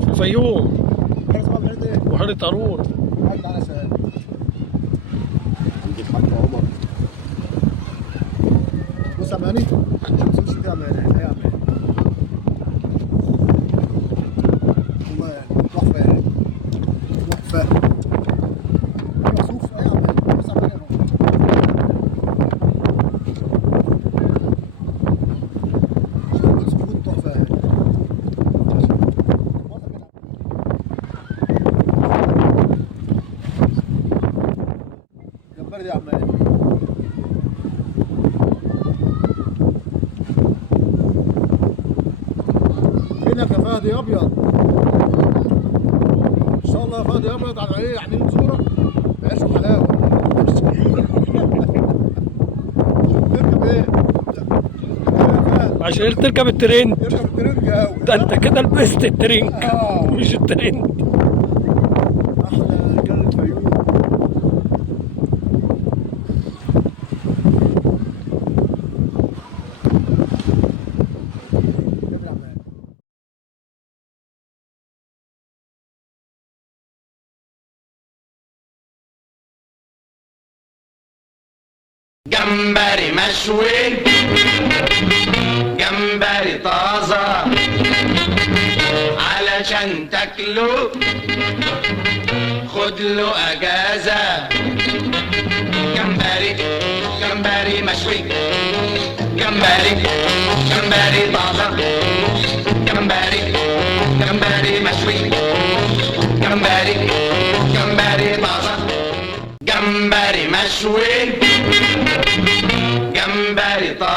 في الفيوم. ايه؟ بحيرة قارون. عدى على سؤال. عندك حق عمر. بص يا ماني، شوف كده يا ماني، ايه يا ماني؟ والله يعني تحفة يعني. تحفة. مكسوف ايه يا ماني؟ بص يا ماني اهو. شوف مكسوف تحفة يعني. جمبري دي يا عمال. فينك يا فهد يا ابيض؟ ان شاء الله يا فهد يا ابيض على ايه؟ عاملين صورة عيش وحلاوة. تركب ايه؟ عشان تركب الترند. يركب الترنج قوي. ده انت كده لبست الترند مش الترند. احلى رجال الفيوم. جمبري مشوي، جمبري طازة علشان تاكله خد له اجازة. جمبري جمبري مشوي، جمبري جمبري طازة، جمبري جمبري مشوي، جمبري جمبري طازة، جمبري مشوي، جمبري طازة.